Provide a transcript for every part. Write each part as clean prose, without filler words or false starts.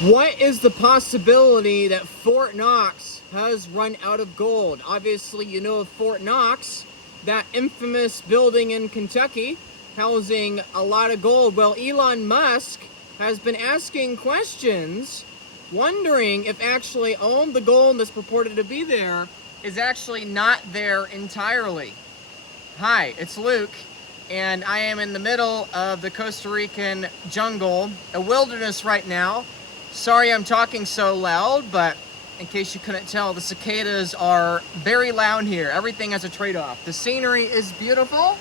What is the possibility that Fort Knox has run out of gold? Obviously, you know of Fort Knox, that infamous building in Kentucky, housing a lot of gold. Well, Elon Musk has been asking questions, wondering if actually all the gold that's purported to be there is actually not there entirely. Hi, it's Luke, and I am in the middle of the Costa Rican jungle, a wilderness right now. Sorry I'm talking so loud, but in case you couldn't tell, the cicadas are very loud here. Everything has a trade-off. The scenery is beautiful,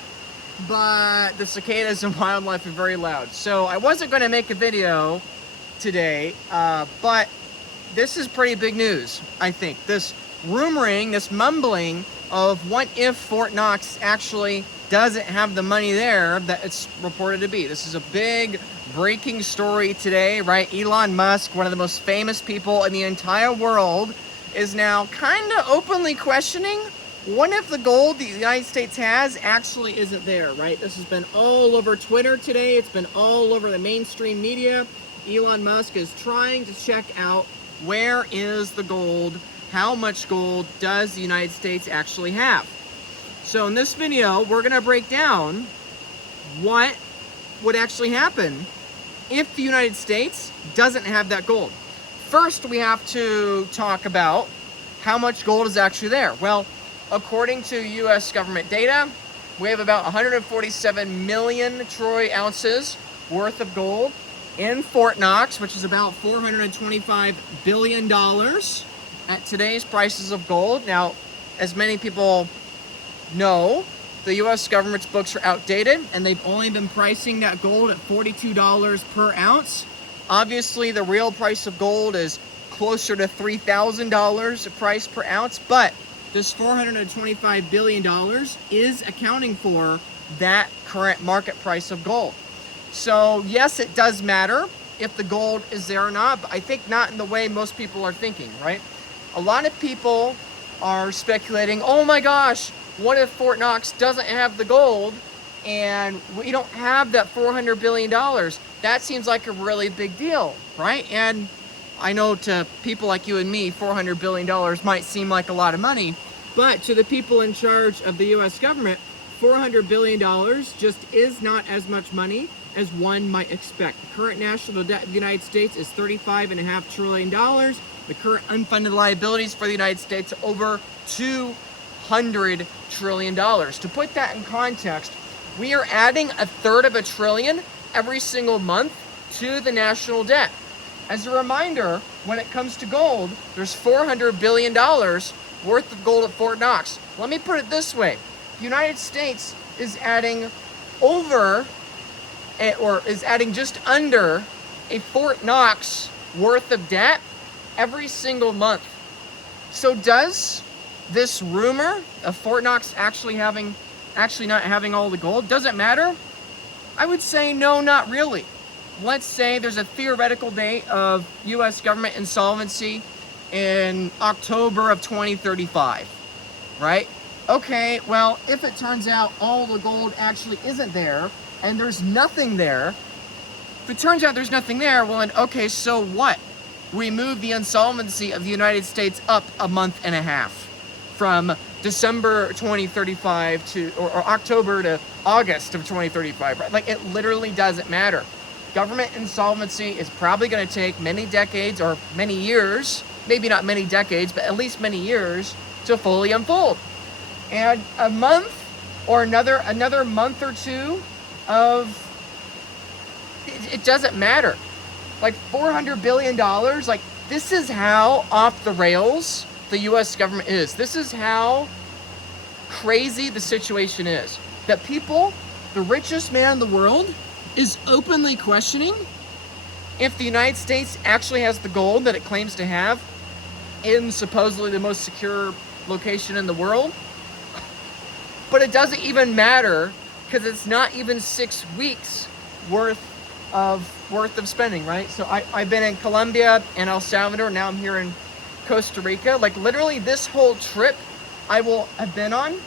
but the cicadas and wildlife are very loud. So I wasn't going to make a video today, but this is pretty big news, I think. This rumoring, this mumbling of what if Fort Knox actually doesn't have the money there that it's reported to be. This is a big breaking story today, right? Elon Musk, one of the most famous people in the entire world, is now kind of openly questioning what if the gold the United States has actually isn't there, right? This has been all over Twitter today. It's been all over the mainstream media. Elon Musk is trying to check out where is the gold, how much gold does the United States actually have. So in this video, we're going to break down what would actually happen if the United States doesn't have that gold. First, we have to talk about how much gold is actually there. Well, according to US government data, we have about 147 million troy ounces worth of gold in Fort Knox, which is about $425 billion at today's prices of gold. Now, as many people know, the US government's books are outdated, and they've only been pricing that gold at $42 per ounce. Obviously, the real price of gold is closer to $3,000 a price per ounce, but this $425 billion is accounting for that current market price of gold. So yes, it does matter if the gold is there or not, but I think not in the way most people are thinking, right? A lot of people are speculating, oh my gosh, what if Fort Knox doesn't have the gold and we don't have that $400 billion? That seems like a really big deal, right? And I know to people like you and me, $400 billion might seem like a lot of money, but to the people in charge of the US government, $400 billion just is not as much money as one might expect. The current national debt of the United States is $35.5 trillion. The current unfunded liabilities for the United States are over $200 trillion. To put that in context, we are adding $1/3 trillion every single month to the national debt. As a reminder, when it comes to gold, there's $400 billion worth of gold at Fort Knox. Let me put it this way. The United States is adding just under a Fort Knox worth of debt every single month. So does this rumor of Fort Knox actually not having all the gold, does it matter? I would say no, not really. Let's say there's a theoretical date of US government insolvency in October of 2035, right? Okay, well, if it turns out all the gold actually isn't there and there's nothing there, if it turns out there's nothing there, well, then okay, so what? We move the insolvency of the United States up a month and a half from December 2035 to or October to August of 2035, right? Like, it literally doesn't matter. Government insolvency is probably going to take many decades or many years, maybe not many decades, but at least many years to fully unfold. And a month or another month or two of it doesn't matter. Like $400 billion, like, this is how off the rails the US government is. This is how crazy the situation is. That people, the richest man in the world, is openly questioning if the United States actually has the gold that it claims to have in supposedly the most secure location in the world. But it doesn't even matter because it's not even 6 weeks worth of spending, right? So I've been in Colombia and El Salvador. Now I'm here in Costa Rica. Like, literally this whole trip I will have been on,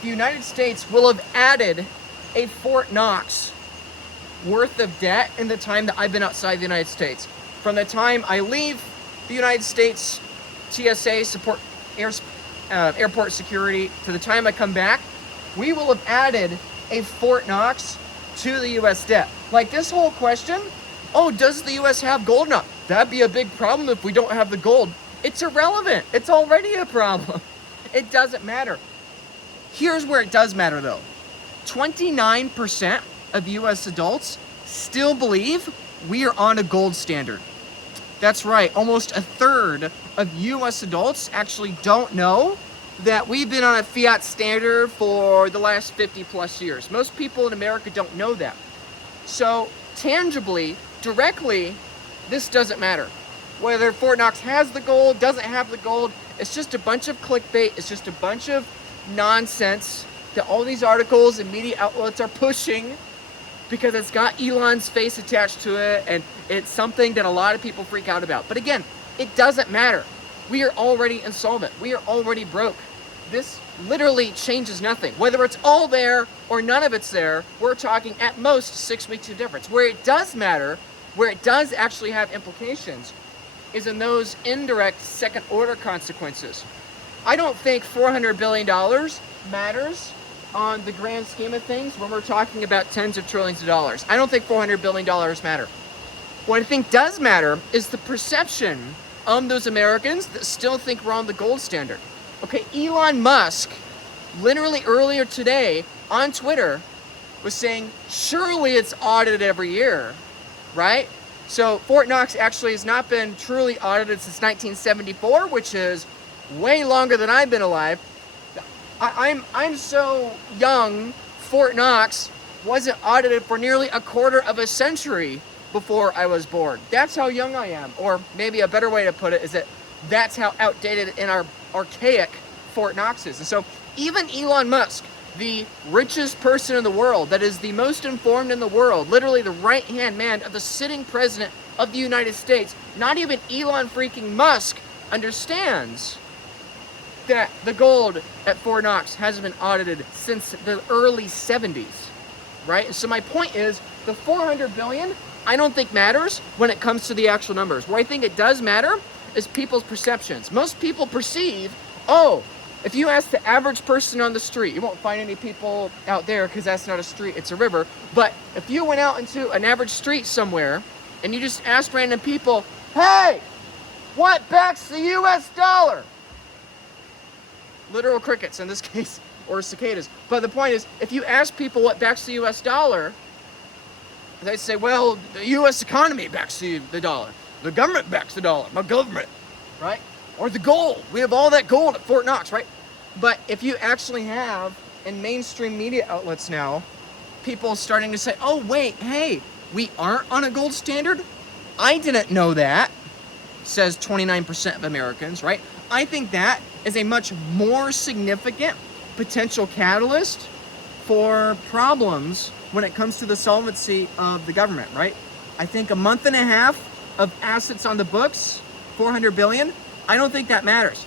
the United States will have added a Fort Knox worth of debt in the time that I've been outside the United States. from the time I leave the United States TSA support airport security to the time I come back, we will have added a Fort Knox to the U.S. debt. Like this whole question, oh, does the U.S. have gold now? That'd be a big problem if we don't have the gold. It's irrelevant. It's already a problem. It doesn't matter. Here's where it does matter though. 29% of U.S. adults still believe we are on a gold standard. That's right, almost a third of U.S. adults actually don't know that we've been on a fiat standard for the last 50 plus years. Most people in America don't know that. So tangibly, directly, this doesn't matter. Whether Fort Knox has the gold, doesn't have the gold, it's just a bunch of clickbait. It's just a bunch of nonsense that all these articles and media outlets are pushing because it's got Elon's face attached to it, and it's something that a lot of people freak out about. But again, it doesn't matter. We are already insolvent. We are already broke. This literally changes nothing. Whether it's all there or none of it's there, we're talking at most 6 weeks of difference. Where it does matter, where it does actually have implications, is in those indirect second order consequences. I don't think $400 billion matters on the grand scheme of things when we're talking about tens of trillions of dollars. I don't think $400 billion matter. What I think does matter is the perception of those Americans that still think we're on the gold standard. Okay, Elon Musk, literally earlier today on Twitter, was saying, surely it's audited every year, right? So Fort Knox actually has not been truly audited since 1974, which is way longer than I've been alive. I'm so young, Fort Knox wasn't audited for nearly a quarter of a century before I was born. That's how young I am. Or maybe a better way to put it is that that's how outdated and archaic Fort Knox is. And so even Elon Musk, the richest person in the world, that is the most informed in the world, literally the right-hand man of the sitting president of the United States, not even Elon freaking Musk understands that the gold at Fort Knox hasn't been audited since the early 70s, right? And so my point is, the 400 billion, I don't think matters when it comes to the actual numbers. Where I think it does matter is people's perceptions. Most people perceive, oh, if you ask the average person on the street, you won't find any people out there because that's not a street, it's a river. But if you went out into an average street somewhere and you just asked random people, hey, what backs the US dollar? Literal crickets in this case, or cicadas. But the point is, if you ask people what backs the US dollar, they say, well, the US economy backs the dollar. The government backs the dollar. My government, right? Or the gold. We have all that gold at Fort Knox, right? But if you actually have, in mainstream media outlets now, people starting to say, oh, wait, hey, we aren't on a gold standard? I didn't know that, says 29% of Americans, right? I think that is a much more significant potential catalyst for problems when it comes to the solvency of the government, right? I think a month and a half of assets on the books, 400 billion, I don't think that matters.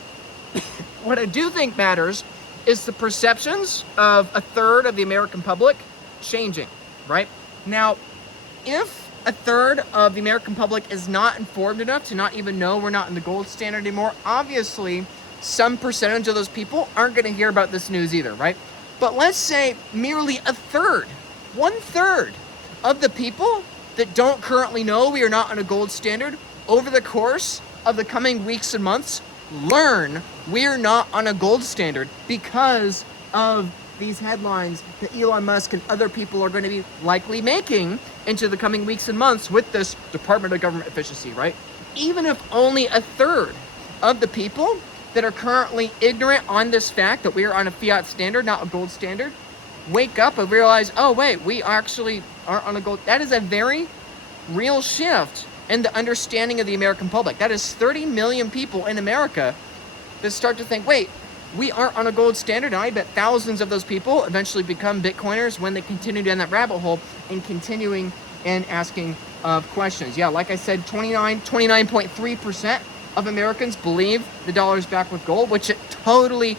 What I do think matters is the perceptions of a third of the American public changing, right? Now, if a third of the American public is not informed enough to not even know we're not in the gold standard anymore, obviously some percentage of those people aren't going to hear about this news either, right? But let's say merely a third, 1/3 of the people that don't currently know we are not on a gold standard over the course of the coming weeks and months learn we're not on a gold standard because of these headlines that Elon Musk and other people are going to be likely making into the coming weeks and months with this Department of Government Efficiency, right? Even if only a third of the people that are currently ignorant on this fact that we are on a fiat standard, not a gold standard, wake up and realize, oh wait, we actually aren't on a gold. That is a very real shift in the understanding of the American public. That is 30 million people in America that start to think, wait, we aren't on a gold standard. And I bet thousands of those people eventually become Bitcoiners when they continue down that rabbit hole and continuing and asking questions. Yeah, like I said, 29.3% of Americans believe the dollar is back with gold, which it totally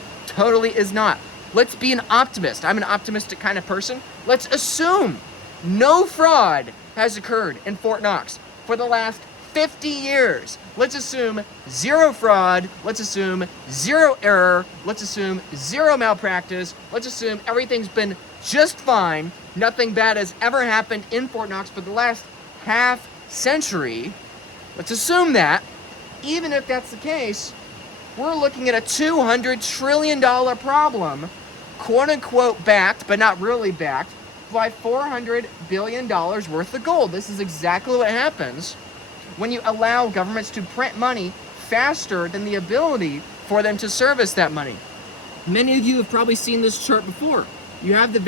is not. Let's be an optimist. I'm an optimistic kind of person. Let's assume no fraud has occurred in Fort Knox for the last 50 years. Let's assume zero fraud. Let's assume zero error. Let's assume zero malpractice. Let's assume everything's been just fine. Nothing bad has ever happened in Fort Knox for the last half century. Let's assume that. Even if that's the case, we're looking at a $200 trillion problem, quote unquote backed, but not really backed, by $400 billion worth of gold. This is exactly what happens when you allow governments to print money faster than the ability for them to service that money. Many of you have probably seen this chart before. You have the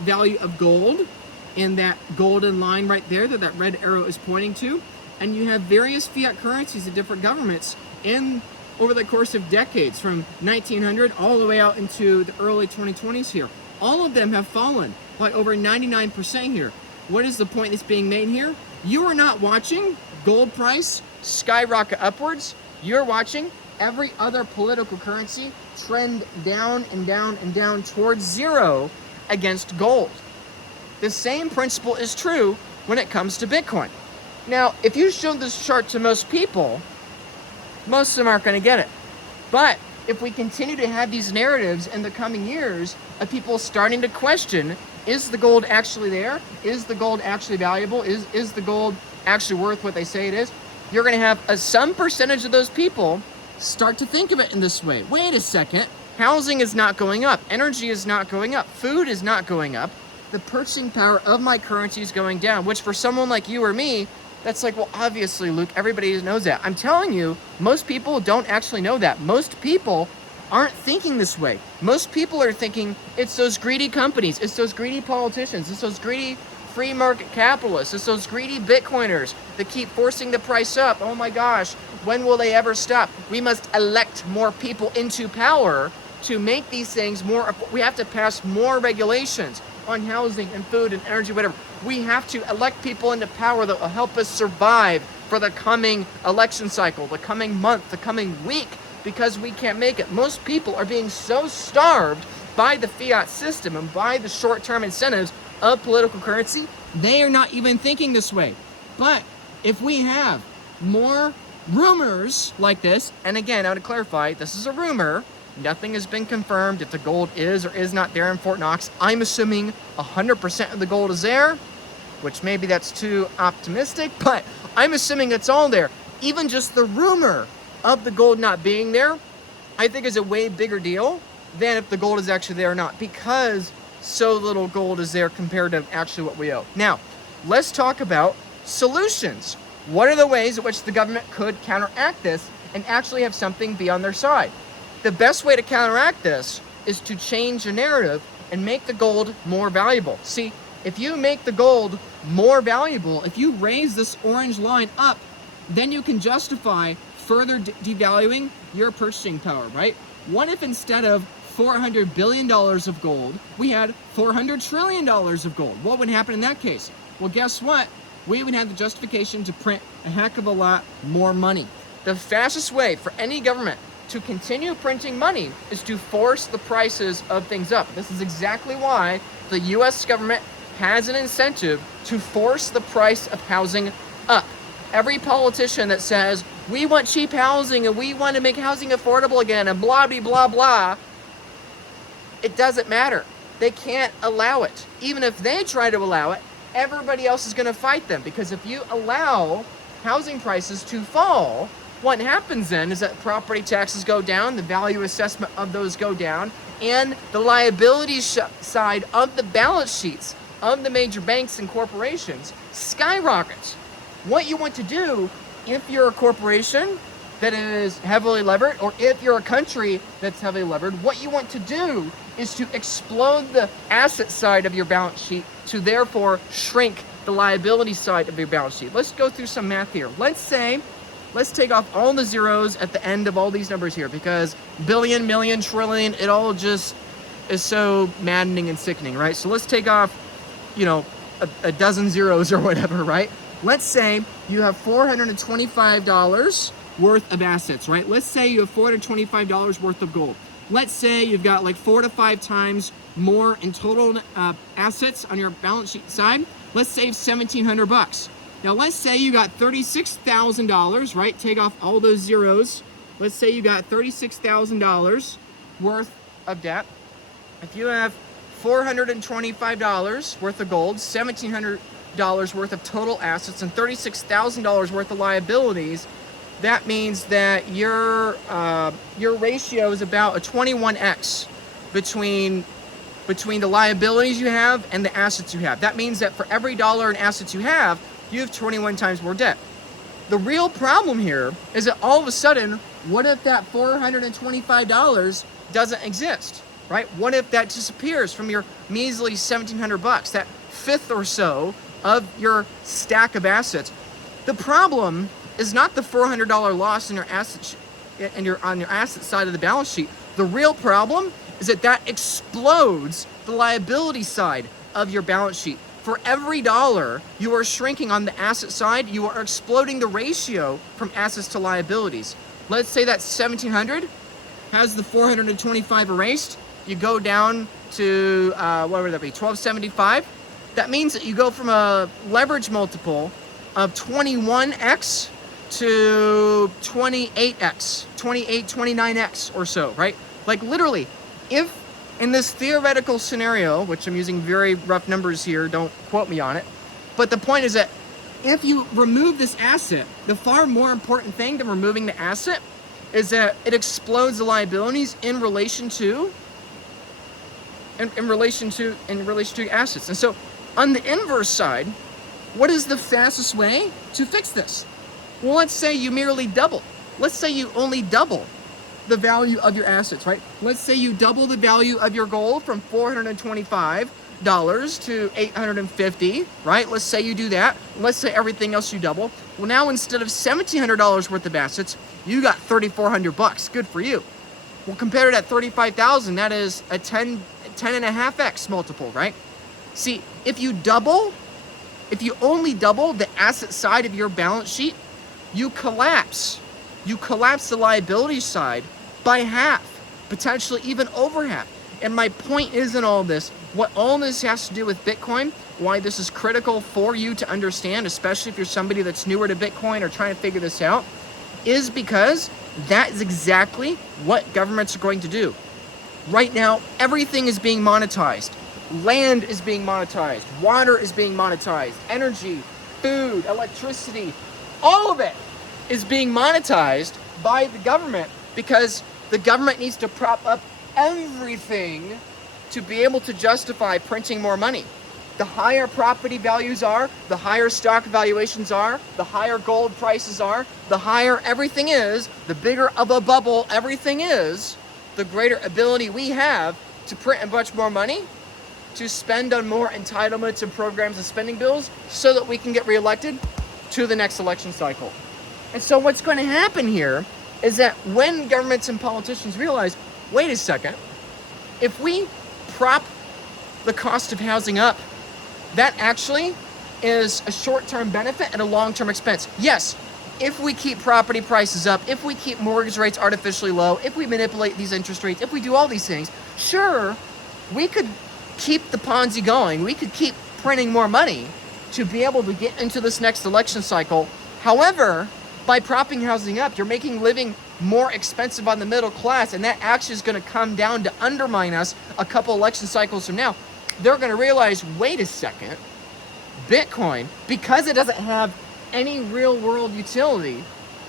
value of gold in that golden line right there that red arrow is pointing to, and you have various fiat currencies of different governments over the course of decades, from 1900 all the way out into the early 2020s here. All of them have fallen by over 99% here. What is the point that's being made here? You are not watching gold price skyrocket upwards. You're watching every other political currency trend down and down and down towards zero against gold. The same principle is true when it comes to Bitcoin. Now, if you show this chart to most people, most of them aren't going to get it. But if we continue to have these narratives in the coming years of people starting to question, is the gold actually there? Is the gold actually valuable? Is the gold actually worth what they say it is? You're going to have some percentage of those people start to think of it in this way. Wait a second. Housing is not going up. Energy is not going up. Food is not going up. The purchasing power of my currency is going down, which for someone like you or me, that's like, well, obviously, Luke, everybody knows that. I'm telling you, most people don't actually know that. Most people aren't thinking this way. Most people are thinking it's those greedy companies, it's those greedy politicians, it's those greedy free market capitalists, it's those greedy Bitcoiners that keep forcing the price up. Oh my gosh, when will they ever stop? We must elect more people into power to make these things more. We have to pass more regulations on housing and food and energy, whatever. We have to elect people into power that will help us survive for the coming election cycle, the coming month, the coming week, because we can't make it. Most people are being so starved by the fiat system and by the short-term incentives of political currency, they are not even thinking this way. But if we have more rumors like this, and again, I want to clarify, this is a rumor, nothing has been confirmed if the gold is or is not there in Fort Knox. I'm assuming 100% of the gold is there, which maybe that's too optimistic, but I'm assuming it's all there. Even just the rumor of the gold not being there, I think is a way bigger deal than if the gold is actually there or not, because so little gold is there compared to actually what we owe. Now, let's talk about solutions. What are the ways in which the government could counteract this and actually have something be on their side? The best way to counteract this is to change the narrative and make the gold more valuable. See, if you make the gold more valuable, if you raise this orange line up, then you can justify further devaluing your purchasing power, right? What if instead of $400 billion of gold, we had $400 trillion of gold? What would happen in that case? Well, guess what? We would have the justification to print a heck of a lot more money. The fastest way for any government to continue printing money is to force the prices of things up. This is exactly why the US government has an incentive to force the price of housing up. Every politician that says, we want cheap housing and we want to make housing affordable again and blah, blah, blah, blah, it doesn't matter. They can't allow it. Even if they try to allow it, everybody else is going to fight them, because if you allow housing prices to fall, what happens then is that property taxes go down, the value assessment of those go down, and the liability side of the balance sheets of the major banks and corporations skyrockets. What you want to do, if you're a corporation that is heavily levered, or if you're a country that's heavily levered, what you want to do is to explode the asset side of your balance sheet to therefore shrink the liability side of your balance sheet. Let's go through some math here. Let's take off all the zeros at the end of all these numbers here, because billion, million, trillion, it all just is so maddening and sickening, right? So let's take off, a dozen zeros or whatever, right? Let's say you have $425 worth of assets, right? Let's say you have $425 worth of gold. Let's say you've got like 4 to 5 times more in total assets on your balance sheet side. Let's save $1,700. Now let's say you got $36,000, right? Take off all those zeros. Let's say you got $36,000 worth of debt. If you have $425 worth of gold, $1,700 worth of total assets, and $36,000 worth of liabilities, that means that your ratio is about a 21x between the liabilities you have and the assets you have. That means that for every dollar in assets you have 21 times more debt. The real problem here is that all of a sudden, what if that $425 doesn't exist, right? What if that disappears from your measly $1,700, that fifth or so of your stack of assets? The problem is not the $400 loss in your assets and on your asset side of the balance sheet. The real problem is that explodes the liability side of your balance sheet. For every dollar you are shrinking on the asset side, you are exploding the ratio from assets to liabilities. Let's say that 1,700 has the 425 erased. You go down to, what would that be, 1275? That means that you go from a leverage multiple of 21x to 28x, 28, 29x or so, right? Like literally, if in this theoretical scenario, which I'm using very rough numbers here, don't quote me on it, but the point is that if you remove this asset, the far more important thing than removing the asset is that it explodes the liabilities in relation to assets. And so on the inverse side, what is the fastest way to fix this? Well, let's say you merely double. Let's say you only double the value of your assets, right? Let's say you double the value of your gold from $425 to $850, right? Let's say you do that. Let's say everything else you double. Well, now instead of $1,700 worth of assets, you got $3,400. Good for you. Well, compared to that $35,000, that is a 10.5x multiple, right? See, if you only double the asset side of your balance sheet, you collapse the liability side by half, potentially even over half. And my point is in all this, what all this has to do with Bitcoin, why this is critical for you to understand, especially if you're somebody that's newer to Bitcoin or trying to figure this out, is because that is exactly what governments are going to do. Right now, everything is being monetized. Land is being monetized. Water is being monetized. Energy, food, electricity, all of it is being monetized by the government because the government needs to prop up everything to be able to justify printing more money. The higher property values are, the higher stock valuations are, the higher gold prices are, the higher everything is, the bigger of a bubble everything is, the greater ability we have to print a bunch more money, to spend on more entitlements and programs and spending bills so that we can get reelected to the next election cycle. And so what's going to happen here is that when governments and politicians realize, wait a second, if we prop the cost of housing up, that actually is a short-term benefit and a long-term expense. Yes, if we keep property prices up, if we keep mortgage rates artificially low, if we manipulate these interest rates, if we do all these things, sure, we could keep the Ponzi going. We could keep printing more money to be able to get into this next election cycle. However, by propping housing up, you're making living more expensive on the middle class, and that actually is going to come down to undermine us a couple election cycles from now. They're going to realize, wait a second, Bitcoin, because it doesn't have any real world utility,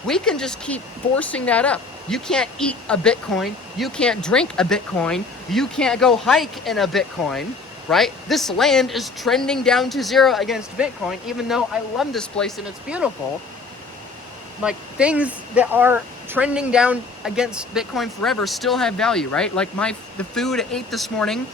we can just keep forcing that up. You can't eat a Bitcoin. You can't drink a Bitcoin. You can't go hike in a Bitcoin, right? This land is trending down to zero against Bitcoin, even though I love this place and it's beautiful. Like, things that are trending down against Bitcoin forever still have value, right? Like the food I ate this morning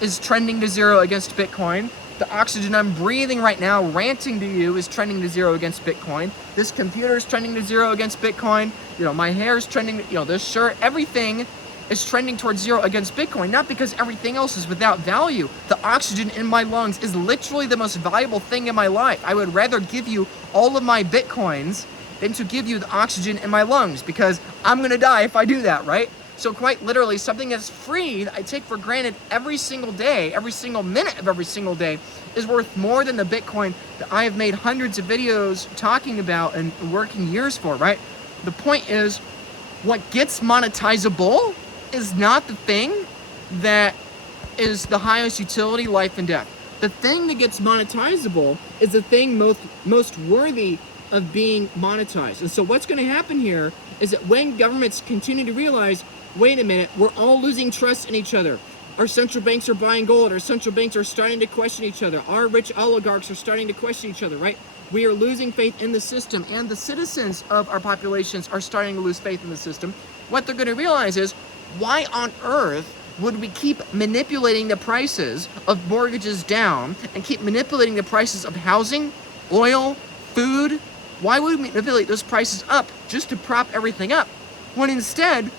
is trending to zero against Bitcoin. The oxygen I'm breathing right now, ranting to you, is trending to zero against Bitcoin. This computer is trending to zero against Bitcoin. You know, my hair is trending, this shirt, everything is trending towards zero against Bitcoin, not because everything else is without value. The oxygen in my lungs is literally the most valuable thing in my life. I would rather give you all of my Bitcoins than to give you the oxygen in my lungs, because I'm gonna die if I do that, right? So quite literally, something that's free that I take for granted every single day, every single minute of every single day, is worth more than the Bitcoin that I have made hundreds of videos talking about and working years for, right? The point is, what gets monetizable is not the thing that is the highest utility, life and death. The thing that gets monetizable is the thing most worthy of being monetized. And so what's going to happen here is that when governments continue to realize, wait a minute, we're all losing trust in each other. Our central banks are buying gold. Our central banks are starting to question each other. Our rich oligarchs are starting to question each other, right? We are losing faith in the system, and the citizens of our populations are starting to lose faith in the system. What they're going to realize is, why on earth would we keep manipulating the prices of mortgages down and keep manipulating the prices of housing, oil, food? Why would we manipulate those prices up just to prop everything up? When instead,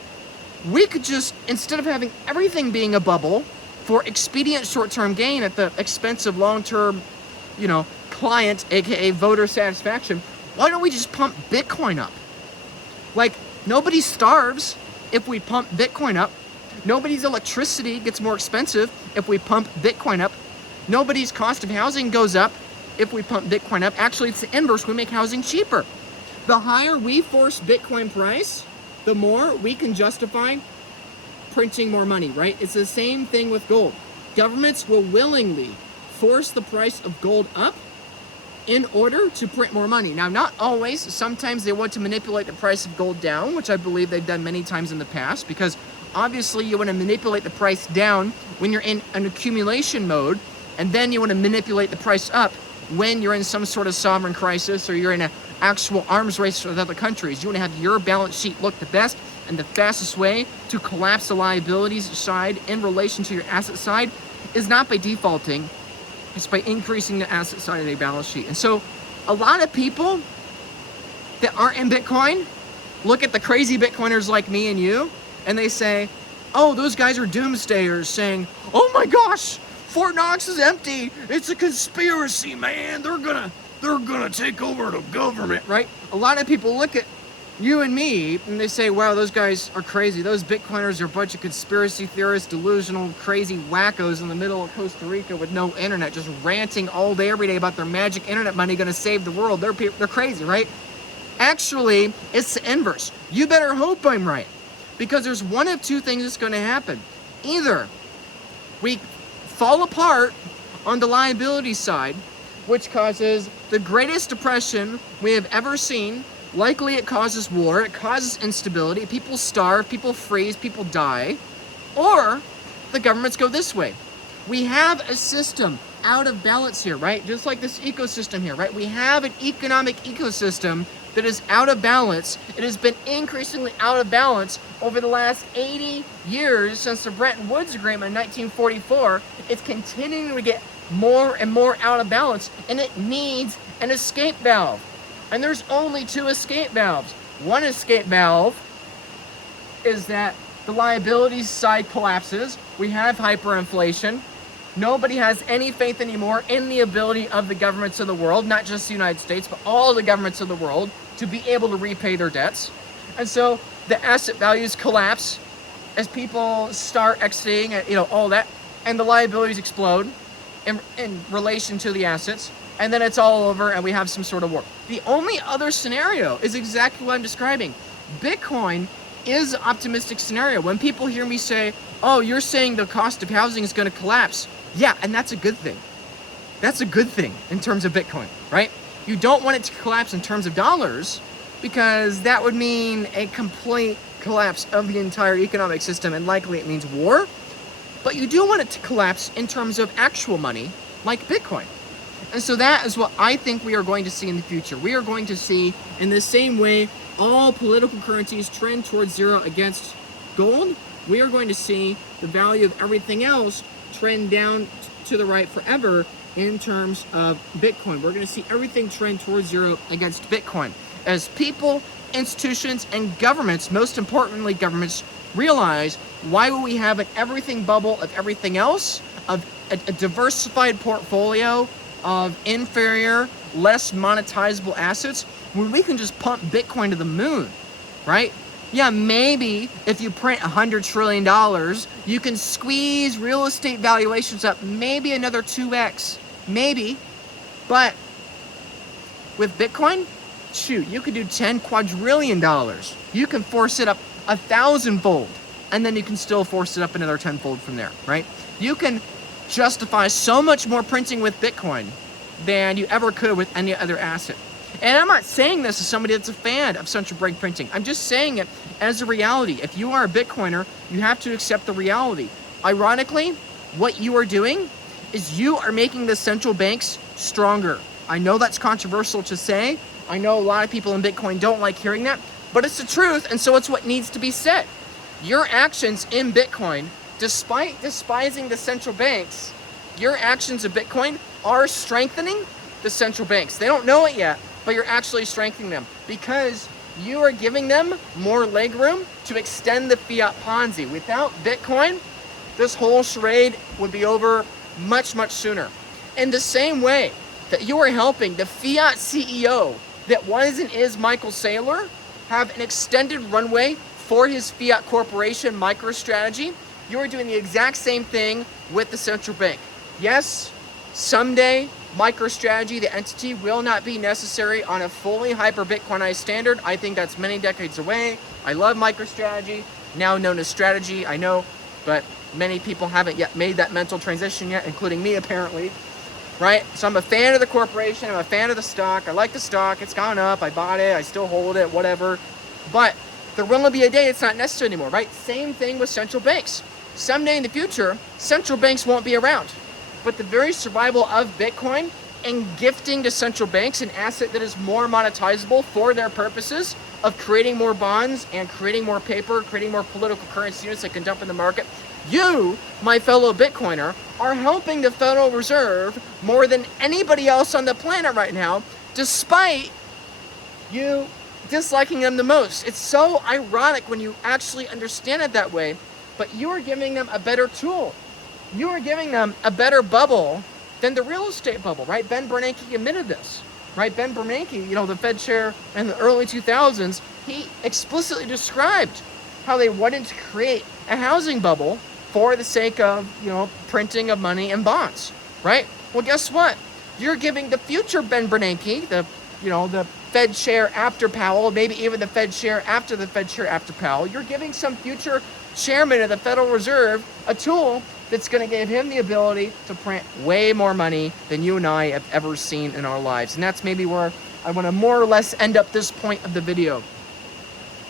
we could just, instead of having everything being a bubble for expedient short-term gain at the expense of long-term, client, aka voter satisfaction, why don't we just pump Bitcoin up? Like, nobody starves if we pump Bitcoin up. Nobody's electricity gets more expensive if we pump Bitcoin up. Nobody's cost of housing goes up if we pump Bitcoin up. Actually, it's the inverse. We make housing cheaper. The higher we force Bitcoin price, the more we can justify printing more money, right? It's the same thing with gold. Governments will willingly force the price of gold up in order to print more money. Now, not always. Sometimes they want to manipulate the price of gold down, which I believe they've done many times in the past, because obviously you want to manipulate the price down when you're in an accumulation mode, and then you want to manipulate the price up when you're in some sort of sovereign crisis or you're in an actual arms race with other countries. You want to have your balance sheet look the best, and the fastest way to collapse the liabilities side in relation to your asset side is not by defaulting, it's by increasing the asset side of the balance sheet. And so a lot of people that aren't in Bitcoin look at the crazy Bitcoiners like me and you, and they say, oh, those guys are doomsdayers, saying, oh my gosh, Fort Knox is empty. It's a conspiracy, man. They're gonna take over the government, right? A lot of people look at you and me and they say, wow, those guys are crazy. Those Bitcoiners are a bunch of conspiracy theorists, delusional, crazy wackos in the middle of Costa Rica with no internet, just ranting all day, every day about their magic internet money gonna save the world. They're crazy, right? Actually, it's the inverse. You better hope I'm right, because there's one of two things that's gonna happen. Either we fall apart on the liability side, which causes the greatest depression we have ever seen. Likely it causes war, it causes instability, people starve, people freeze, people die. Or the governments go this way. We have a system out of balance here, right? Just like this ecosystem here, right? We have an economic ecosystem that is out of balance. It has been increasingly out of balance over the last 80 years since the Bretton Woods Agreement in 1944. It's continuing to get more and more out of balance, and it needs an escape valve. And there's only two escape valves. One escape valve is that the liabilities side collapses. We have hyperinflation. Nobody has any faith anymore in the ability of the governments of the world, not just the United States, but all the governments of the world, to be able to repay their debts. And so the asset values collapse as people start exiting, all that, and the liabilities explode in relation to the assets. And then it's all over and we have some sort of war. The only other scenario is exactly what I'm describing. Bitcoin is an optimistic scenario. When people hear me say, oh, you're saying the cost of housing is going to collapse. Yeah, and that's a good thing. That's a good thing in terms of Bitcoin, right? You don't want it to collapse in terms of dollars, because that would mean a complete collapse of the entire economic system, and likely it means war. But you do want it to collapse in terms of actual money, like Bitcoin. And so that is what I think we are going to see in the future. We are going to see, in the same way all political currencies trend towards zero against gold, we are going to see the value of everything else trend down to the right forever in terms of Bitcoin. We're going to see everything trend towards zero against Bitcoin. As people, institutions, and governments, most importantly governments, realize, why would we have an everything bubble of everything else, of a diversified portfolio of inferior, less monetizable assets, when we can just pump Bitcoin to the moon, right? Yeah, maybe if you print $100 trillion, you can squeeze real estate valuations up maybe another 2x, maybe. But with Bitcoin, shoot, you could do $10 quadrillion. You can force it up 1,000-fold, and then you can still force it up another 10-fold from there, right? You can justify so much more printing with Bitcoin than you ever could with any other asset. And I'm not saying this as somebody that's a fan of central bank printing. I'm just saying it as a reality. If you are a Bitcoiner, you have to accept the reality. Ironically, what you are doing is you are making the central banks stronger. I know that's controversial to say. I know a lot of people in Bitcoin don't like hearing that, but it's the truth, and so it's what needs to be said. Your actions in Bitcoin, despite despising the central banks, your actions in Bitcoin are strengthening the central banks. They don't know it yet, but you're actually strengthening them because you are giving them more leg room to extend the fiat Ponzi. Without Bitcoin, this whole charade would be over much, much sooner. In the same way that you are helping the Fiat CEO that was and is Michael Saylor have an extended runway for his Fiat Corporation MicroStrategy, you are doing the exact same thing with the central bank. Yes, someday MicroStrategy, the entity, will not be necessary on a fully hyper-Bitcoinized standard. I think that's many decades away. I love MicroStrategy, now known as Strategy, I know, but many people haven't yet made that mental transition yet, including me apparently, right? So I'm a fan of the corporation, I'm a fan of the stock, I like the stock, it's gone up, I bought it, I still hold it, whatever. But there will be a day it's not necessary anymore, right? Same thing with central banks. Someday in the future, central banks won't be around. But the very survival of Bitcoin and gifting to central banks an asset that is more monetizable for their purposes of creating more bonds and creating more paper, creating more political currency units that can dump in the market, you, my fellow Bitcoiner, are helping the Federal Reserve more than anybody else on the planet right now, despite you disliking them the most. It's so ironic when you actually understand it that way, but you are giving them a better tool. You are giving them a better bubble than the real estate bubble, right? Ben Bernanke admitted this, right? Ben Bernanke, the Fed chair in the early 2000s, he explicitly described how they wanted to create a housing bubble for the sake of, printing of money and bonds, right? Well, guess what? You're giving the future Ben Bernanke, the Fed chair after Powell, maybe even the Fed chair after the Fed chair after Powell, you're giving some future chairman of the Federal Reserve a tool that's going to give him the ability to print way more money than you and I have ever seen in our lives. And that's maybe where I want to more or less end up this point of the video.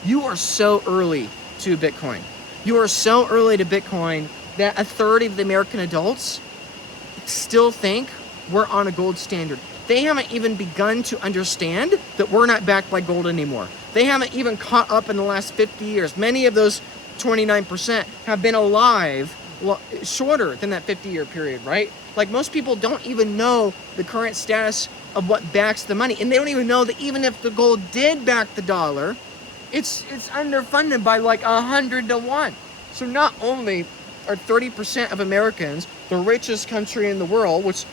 You are so early to Bitcoin. You are so early to Bitcoin that a third of the American adults still think we're on a gold standard. They haven't even begun to understand that we're not backed by gold anymore. They haven't even caught up in the last 50 years. Many of those 29% have been alive shorter than that 50-year period, right? Like, most people don't even know the current status of what backs the money. And they don't even know that even if the gold did back the dollar, it's underfunded by like 100 to 1. So not only are 30% of Americans the richest country in the world, which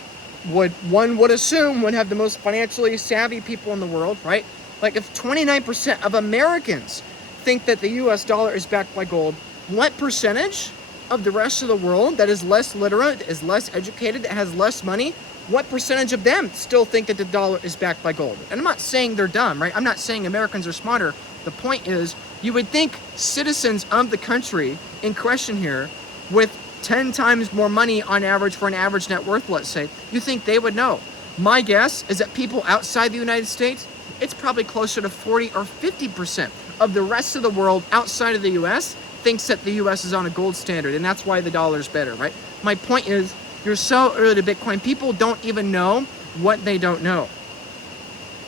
one would assume would have the most financially savvy people in the world, right? Like, if 29% of Americans think that the US dollar is backed by gold, what percentage of the rest of the world that is less literate, is less educated, that has less money, what percentage of them still think that the dollar is backed by gold? And I'm not saying they're dumb, right? I'm not saying Americans are smarter. The point is, you would think citizens of the country in question here, with 10 times more money on average for an average net worth, let's say, you think they would know. My guess is that people outside the United States, it's probably closer to 40 or 50% of the rest of the world outside of the US thinks that the US is on a gold standard, and that's why the dollar's better, right? My point is, you're so early to Bitcoin, people don't even know what they don't know.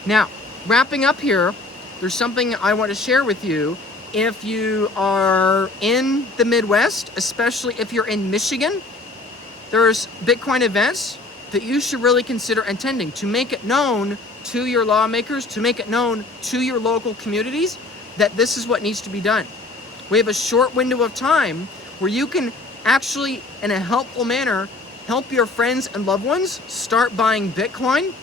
Now, wrapping up here, there's something I want to share with you. If you are in the Midwest, especially if you're in Michigan, there's Bitcoin events that you should really consider attending to make it known to your lawmakers, to make it known to your local communities that this is what needs to be done. We have a short window of time where you can actually, in a helpful manner, help your friends and loved ones start buying Bitcoin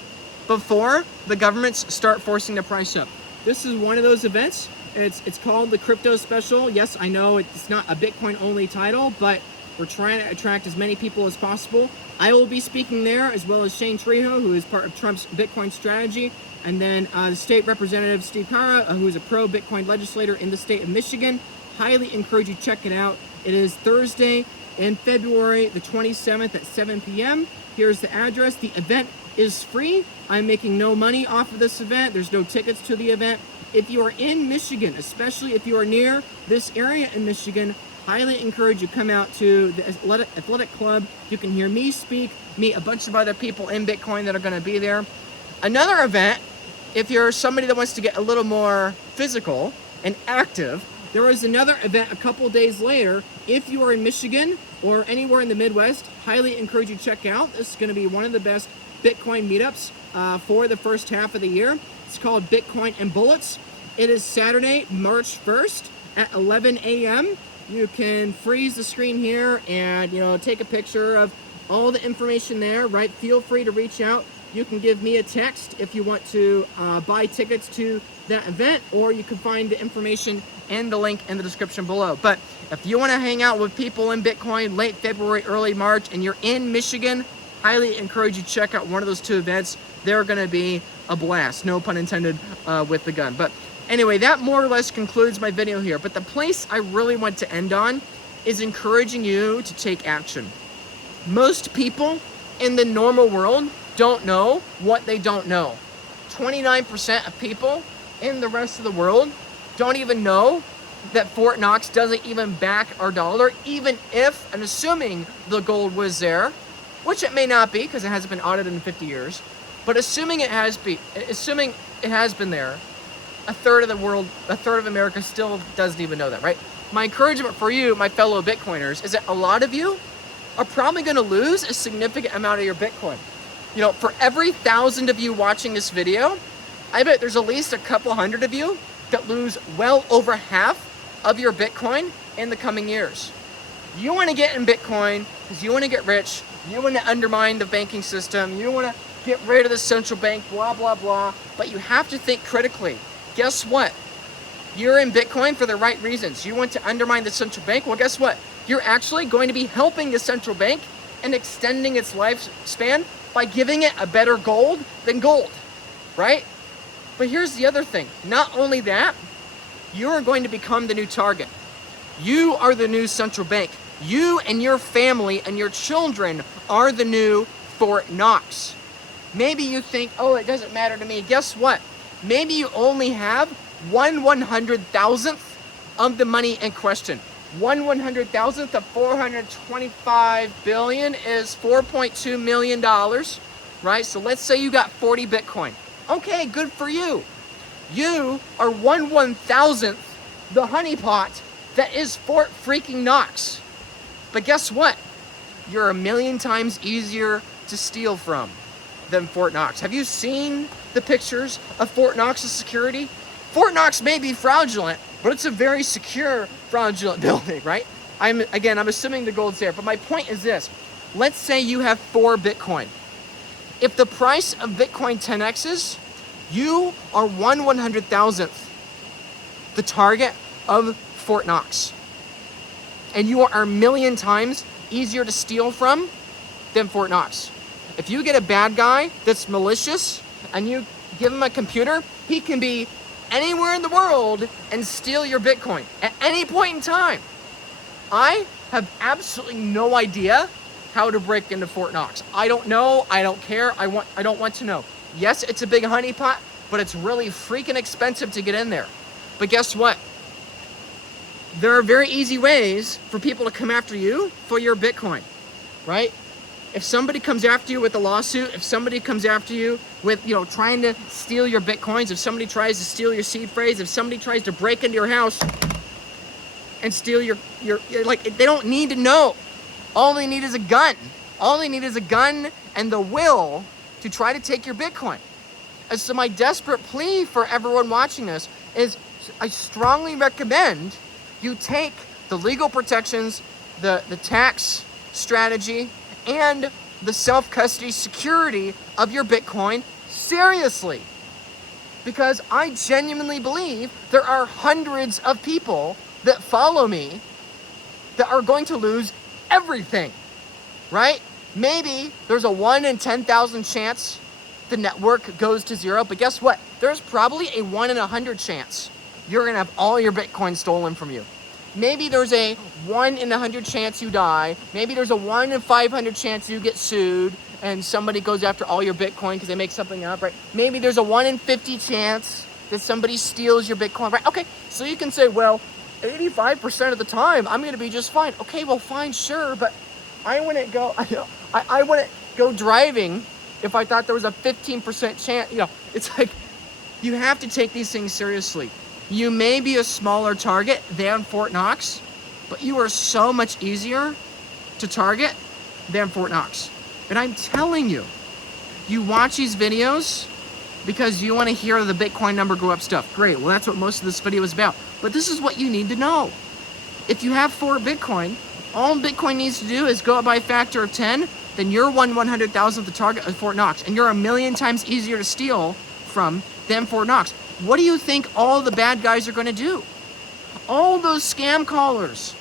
before the governments start forcing the price up. This is one of those events It's called the Crypto Special. Yes, I know it's not a Bitcoin only title, but we're trying to attract as many people as possible. I will be speaking there, as well as Shane Trejo, who is part of Trump's Bitcoin strategy, and then the state representative Steve Carra, who is a pro-Bitcoin legislator in the state of Michigan. Highly encourage you to check it out. It is Thursday in February the 27th at 7 p.m. Here's the address. The event is free. I'm making no money off of this event. There's no tickets to the event. If you are in Michigan, especially if you are near this area in Michigan, highly encourage you to come out to the athletic club. You can hear me speak, meet a bunch of other people in Bitcoin that are going to be there. Another event, if you're somebody that wants to get a little more physical and active, there is another event a couple days later. If you are in Michigan or anywhere in the Midwest, highly encourage you to check out. This is going to be one of the best Bitcoin meetups for the first half of the year. It's called Bitcoin and Bullets. It is Saturday, March 1st at 11 a.m. You can freeze the screen here and, take a picture of all the information there, right? Feel free to reach out. You can give me a text if you want to buy tickets to that event, or you can find the information and the link in the description below. But if you want to hang out with people in Bitcoin late February, early March, and you're in Michigan, highly encourage you to check out one of those two events. They're going to be a blast, no pun intended with the gun. But anyway, that more or less concludes my video here. But the place I really want to end on is encouraging you to take action. Most people in the normal world don't know what they don't know. 29% of people in the rest of the world don't even know that Fort Knox doesn't even back our dollar, even if, and assuming the gold was there, which it may not be because it hasn't been audited in 50 years, but assuming it has been there, a third of the world, a third of America still doesn't even know that, right? My encouragement for you, my fellow Bitcoiners, is that a lot of you are probably going to lose a significant amount of your Bitcoin. For every 1,000 of you watching this video, I bet there's at least a couple hundred of you that lose well over half of your Bitcoin in the coming years. You want to get in Bitcoin because you want to get rich. You want to undermine the banking system. You want to get rid of the central bank, blah, blah, blah. But you have to think critically. Guess what? You're in Bitcoin for the right reasons. You want to undermine the central bank? Well, guess what? You're actually going to be helping the central bank and extending its lifespan by giving it a better gold than gold, right? But here's the other thing. Not only that, you are going to become the new target. You are the new central bank. You and your family and your children are the new Fort Knox. Maybe you think, oh, it doesn't matter to me. Guess what? Maybe you only have 1/100,000th of the money in question. 1/100,000th of 425 billion is $4.2 million, right? So let's say you got 40 Bitcoin. Okay, good for you. You are 1/1000th the honeypot that is Fort freaking Knox. But guess what? You're a million times easier to steal from than Fort Knox. Have you seen the pictures of Fort Knox's security? Fort Knox may be fraudulent, but it's a very secure, fraudulent building, right? I'm assuming the gold's there, but my point is this. Let's say you have 4 Bitcoin. If the price of Bitcoin 10x's, you are 1/100,000th the target of Fort Knox. And you are a million times easier to steal from than Fort Knox. If you get a bad guy that's malicious and you give him a computer, he can be anywhere in the world and steal your Bitcoin at any point in time. I have absolutely no idea how to break into Fort Knox. I don't know. I don't care. I don't want to know. Yes, it's a big honeypot, but it's really freaking expensive to get in there. But guess what? There are very easy ways for people to come after you for your Bitcoin, right? If somebody comes after you with a lawsuit, if somebody comes after you with, trying to steal your Bitcoins, if somebody tries to steal your seed phrase, if somebody tries to break into your house and steal your they don't need to know. All they need is a gun. All they need is a gun and the will to try to take your Bitcoin. And so my desperate plea for everyone watching this is I strongly recommend you take the legal protections, the tax strategy, and the self-custody security of your Bitcoin seriously. because I genuinely believe there are hundreds of people that follow me that are going to lose everything, right? Maybe there's a 1 in 10,000 chance the network goes to zero, but guess what? There's probably a 1 in 100 chance you're gonna have all your Bitcoin stolen from you. Maybe there's a 1 in 100 chance you die. Maybe there's a 1 in 500 chance you get sued and somebody goes after all your Bitcoin because they make something up, right? Maybe there's a 1 in 50 chance that somebody steals your Bitcoin, right? Okay, so you can say, well, 85% of the time, I'm gonna be just fine. Okay, well, fine, sure, but I wouldn't go driving if I thought there was a 15% chance. It's like, you have to take these things seriously. You may be a smaller target than Fort Knox, but you are so much easier to target than Fort Knox. And I'm telling you, you watch these videos because you want to hear the Bitcoin number go up stuff. Great, well, that's what most of this video is about. But this is what you need to know. If you have 4 Bitcoin, all Bitcoin needs to do is go up by a factor of 10, then you're 1/100,000th the target of Fort Knox, and you're a million times easier to steal from than Fort Knox. What do you think all the bad guys are going to do? All those scam callers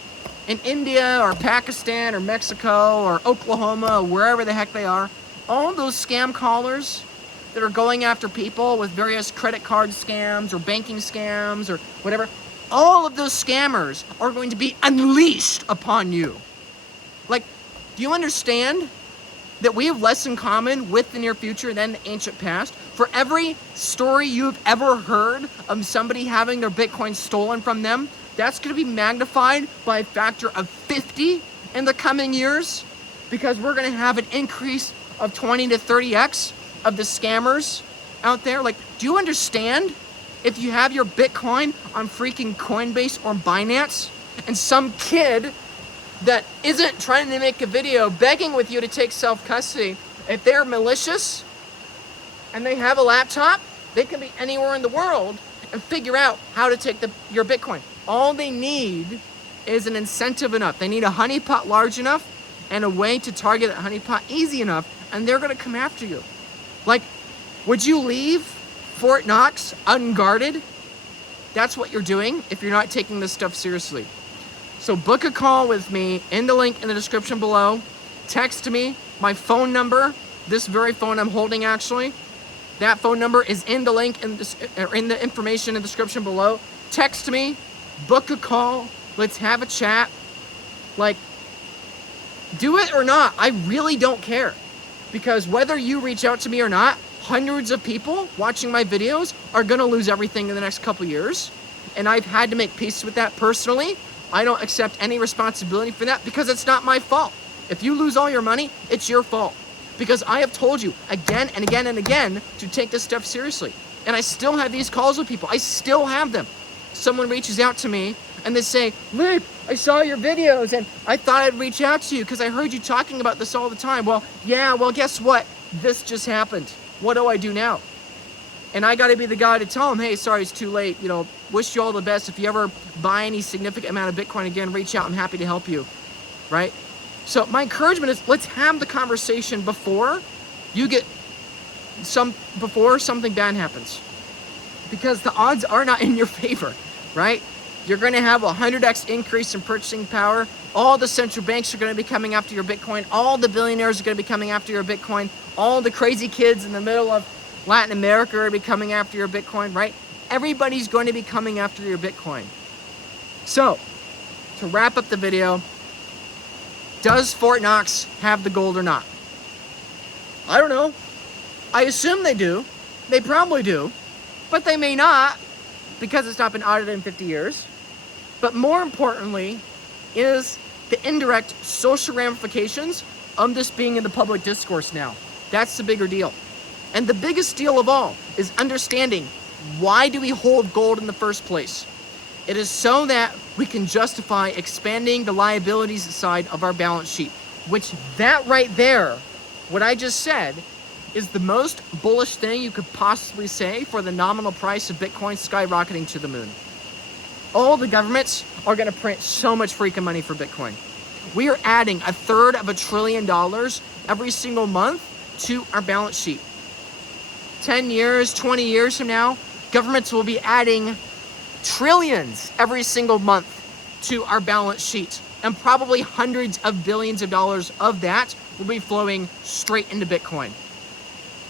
in India or Pakistan or Mexico or Oklahoma or wherever the heck they are, all those scam callers that are going after people with various credit card scams or banking scams or whatever, all of those scammers are going to be unleashed upon you. Like, do you understand that we have less in common with the near future than the ancient past? For every story you've ever heard of somebody having their Bitcoin stolen from them, that's going to be magnified by a factor of 50 in the coming years, because we're going to have an increase of 20 to 30x of the scammers out there. Like, do you understand? If you have your Bitcoin on freaking Coinbase or Binance, and some kid that isn't trying to make a video begging with you to take self-custody, if they're malicious and they have a laptop, they can be anywhere in the world and figure out how to take your Bitcoin. All they need is an incentive enough. They need a honeypot large enough and a way to target that honeypot easy enough, and they're going to come after you. Like, would you leave Fort Knox unguarded? That's what you're doing if you're not taking this stuff seriously. So book a call with me in the link in the description below. Text me my phone number, this very phone I'm holding actually. That phone number is in the link in the information in the description below. Text me, book a call, let's have a chat. Like, do it or not, I really don't care. Because whether you reach out to me or not, hundreds of people watching my videos are gonna lose everything in the next couple years. And I've had to make peace with that personally. I don't accept any responsibility for that because it's not my fault. If you lose all your money, it's your fault. Because I have told you again and again and again to take this stuff seriously. And I still have these calls with people. I still have them. Someone reaches out to me and they say, Luke, I saw your videos and I thought I'd reach out to you because I heard you talking about this all the time. Well, yeah, well, guess what? This just happened. What do I do now? And I got to be the guy to tell them, hey, sorry, it's too late. Wish you all the best. If you ever buy any significant amount of Bitcoin again, reach out. I'm happy to help you, right? So my encouragement is, let's have the conversation before something bad happens, because the odds are not in your favor, right? You're going to have a 100x increase in purchasing power. All the central banks are going to be coming after your Bitcoin. All the billionaires are going to be coming after your Bitcoin. All the crazy kids in the middle of Latin America are going to be coming after your Bitcoin, right? Everybody's going to be coming after your Bitcoin. So, to wrap up the video, does Fort Knox have the gold or not? I don't know. I assume they do. They probably do. But they may not, because it's not been audited in 50 years. But more importantly is the indirect social ramifications of this being in the public discourse now. That's the bigger deal. And the biggest deal of all is understanding, why do we hold gold in the first place? It is so that we can justify expanding the liabilities side of our balance sheet, which that right there, what I just said, is the most bullish thing you could possibly say for the nominal price of Bitcoin skyrocketing to the moon. All the governments are going to print so much freaking money for Bitcoin. We are adding $1/3 of $1 trillion every single month to our balance sheet. 10 years, 20 years from now, Governments will be adding trillions every single month to our balance sheet, and probably hundreds of billions of dollars of that will be flowing straight into Bitcoin.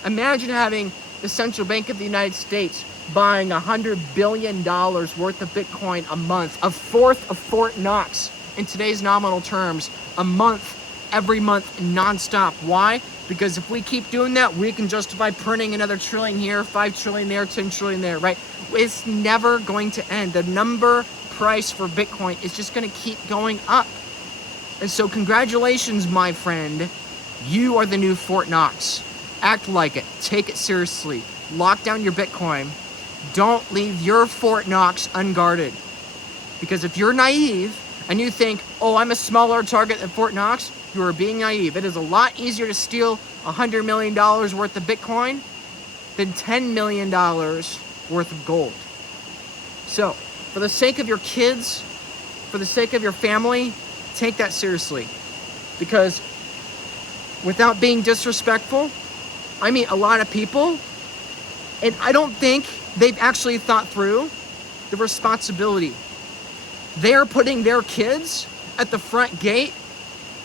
Imagine having the Central Bank of the United States buying $100 billion worth of Bitcoin a month, a fourth of Fort Knox in today's nominal terms, a month, every month, nonstop. Why? Because if we keep doing that, we can justify printing another trillion here, 5 trillion there, 10 trillion there, right? It's never going to end. The number price for Bitcoin is just going to keep going up. And so congratulations, my friend. You are the new Fort Knox. Act like it. Take it seriously. Lock down your Bitcoin. Don't leave your Fort Knox unguarded. Because if you're naive and you think, oh, I'm a smaller target than Fort Knox, you are being naive. It is a lot easier to steal $100 million worth of Bitcoin than $10 million worth of gold. So, for the sake of your kids, for the sake of your family, take that seriously. Because without being disrespectful, I meet a lot of people, and I don't think they've actually thought through the responsibility. They're putting their kids at the front gate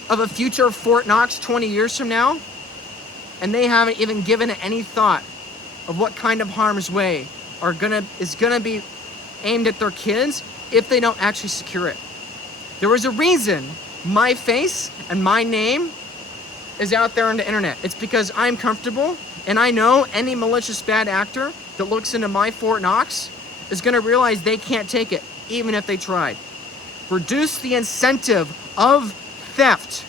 of a future Fort Knox 20 years from now, and they haven't even given it any thought of what kind of harm's way is gonna be aimed at their kids if they don't actually secure it. There is a reason my face and my name is out there on the internet. It's because I'm comfortable, and I know any malicious bad actor that looks into my Fort Knox is gonna realize they can't take it, even if they tried. Reduce the incentive of theft.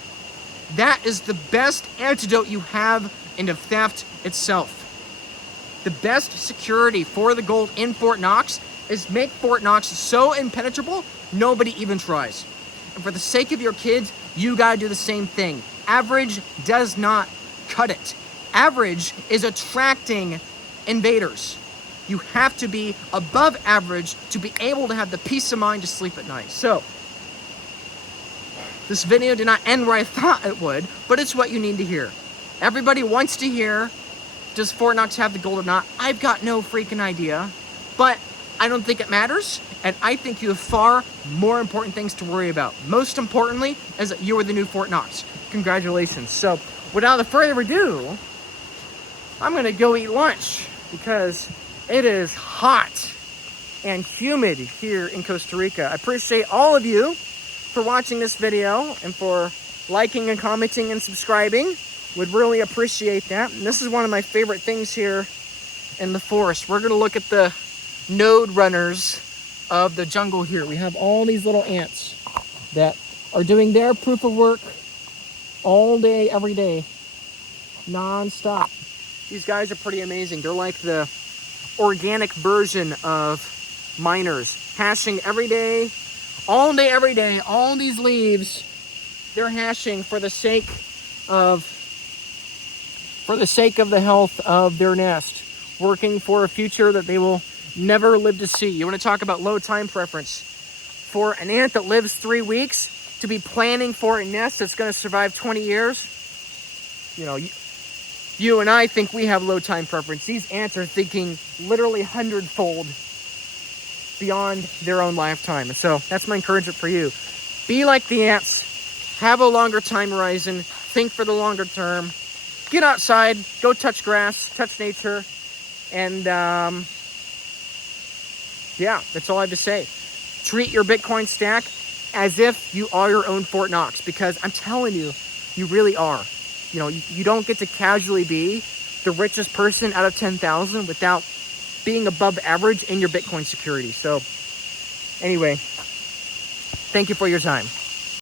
That is the best antidote you have into theft itself. The best security for the gold in Fort Knox is make Fort Knox so impenetrable, nobody even tries. And for the sake of your kids, you gotta do the same thing. Average does not cut it. Average is attracting invaders. You have to be above average to be able to have the peace of mind to sleep at night. So, this video did not end where I thought it would, but it's what you need to hear. Everybody wants to hear, does Fort Knox have the gold or not? I've got no freaking idea, but I don't think it matters, and I think you have far more important things to worry about. Most importantly is that you are the new Fort Knox. Congratulations. So, without further ado, I'm gonna go eat lunch because it is hot and humid here in Costa Rica. I appreciate all of you for watching this video and for liking and commenting and subscribing. Would really appreciate that. And this is one of my favorite things here in the forest. We're gonna look at the node runners of the jungle here. We have all these little ants that are doing their proof of work all day, every day, non-stop. These guys are pretty amazing. They're like the organic version of miners, hashing every day, all day, every day. All these leaves, they're hashing for the sake of the health of their nest, working for a future that they will never live to see. You want to talk about low time preference? For an ant that lives 3 weeks to be planning for a nest that's going to survive 20 years, you know, you and I think we have low time preference. These ants are thinking literally 100-fold beyond their own lifetime. And so that's my encouragement for you. Be like the ants. Have a longer time horizon. Think for the longer term. Get outside. Go touch grass. Touch nature. And yeah, that's all I have to say. Treat your Bitcoin stack as if you are your own Fort Knox, because I'm telling you, you really are. You know, you don't get to casually be the richest person out of 10,000 without being above average in your Bitcoin security. So anyway, thank you for your time.